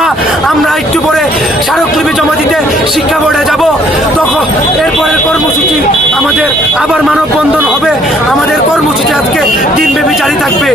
না, আমরা একটু পরে স্মারকলিপি জমা দিতে শিক্ষা বোর্ডে যাব। তখন এরপরের কর্মসূচি আমাদের আবার মানববন্ধন হবে। আমাদের কর্মসূচি আজকে দিনব্যাপী জারি থাকবে।